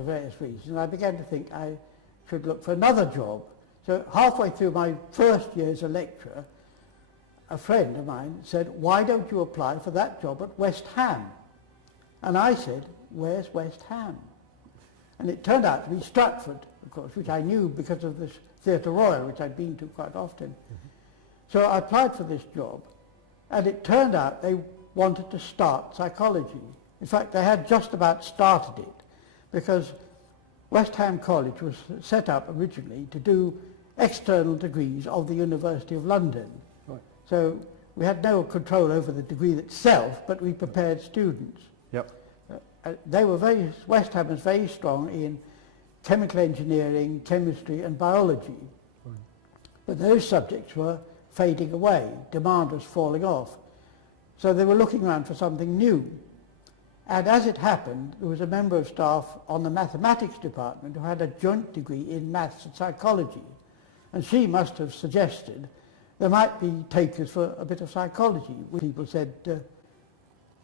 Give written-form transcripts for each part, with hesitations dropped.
for various reasons. I began to think I should look for another job. So halfway through my first year as a lecturer, a friend of mine said, why don't you apply for that job at West Ham? And I said, where's West Ham? And it turned out to be Stratford, of course, which I knew because of this Theatre Royal, which I'd been to quite often. Mm-hmm. So I applied for this job, and it turned out they wanted to start psychology. In fact, they had just about started it, because West Ham College was set up originally to do external degrees of the University of London. Right. So we had no control over the degree itself, but we prepared students. Yep. West Ham was very strong in chemical engineering, chemistry and biology. Right. But those subjects were fading away, demand was falling off. So they were looking around for something new. And as it happened, there was a member of staff on the mathematics department who had a joint degree in maths and psychology. And she must have suggested there might be takers for a bit of psychology. People said,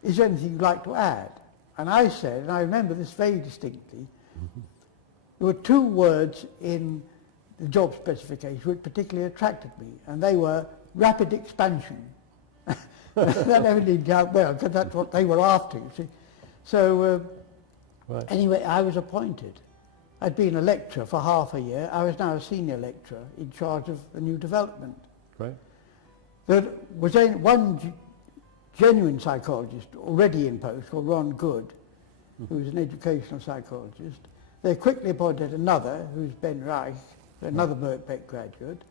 is there anything you'd like to add? And I said, and I remember this very distinctly, there were two words in the job specification which particularly attracted me, and they were rapid expansion. That never did out well, because that's what they were after, you see. So right. Anyway, I was appointed. I'd been a lecturer for half a year. I was now a senior lecturer in charge of the new development. Right. There was one genuine psychologist already in post, called Ron Good, who was an educational psychologist. They quickly appointed another, who's Ben Reich, another Birkbeck graduate.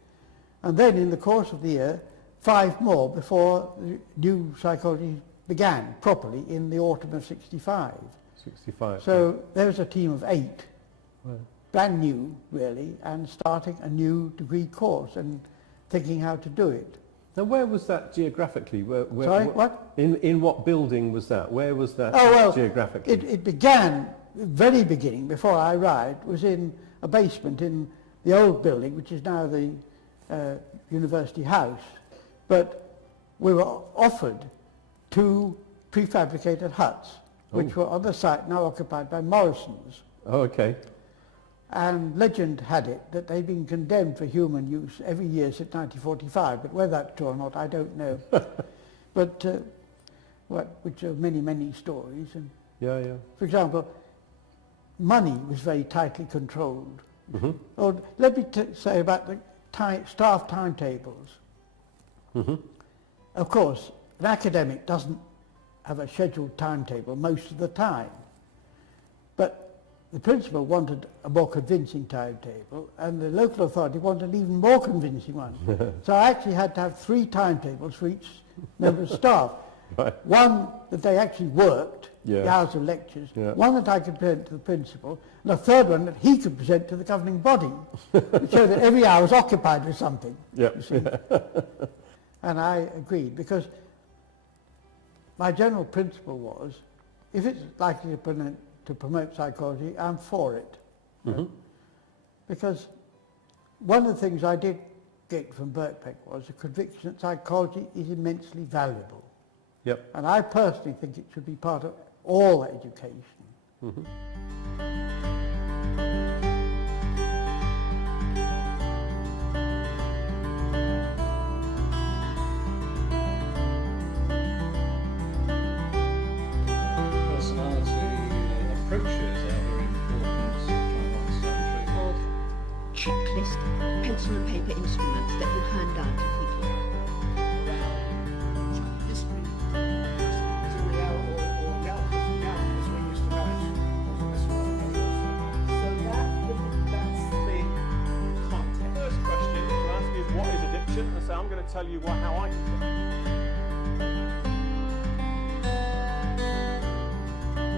And then in the course of the year, 5 more before the new psychology began properly in the autumn of 65. 65. So yeah. there was a team of 8, right. brand new really, and starting a new degree course and thinking how to do it. Now where was that geographically? Sorry, what? In what building was that? Where was that geographically? It began, the very beginning, before I arrived, was in a basement in the old building, which is now the University House. But we were offered 2 prefabricated huts, which were on the site now occupied by Morrison's. Oh, okay. And legend had it that they'd been condemned for human use every year since 1945, but whether that's true or not, I don't know. But, which are many, many stories. And yeah, yeah. for example, money was very tightly controlled. Mm-hmm. Or let me say about the staff timetables. Mm-hmm. Of course, an academic doesn't have a scheduled timetable most of the time. But the principal wanted a more convincing timetable, and the local authority wanted an even more convincing one. So I actually had to have 3 timetables for each member of staff. Right. One that they actually worked, yeah. the hours of lectures, yeah. one that I could present to the principal, and a third one that he could present to the governing body, so that every hour was occupied with something. Yeah. You see. And I agreed, because my general principle was, if it's likely to promote psychology, I'm for it. Mm-hmm. Because one of the things I did get from Birkbeck was a conviction that psychology is immensely valuable. Yep. And I personally think it should be part of all education. Mm-hmm. Checklist, pencil and paper instruments that you hand down to people. So that's the context. First question to ask is, what is addiction? And so I'm going to tell you how I define it.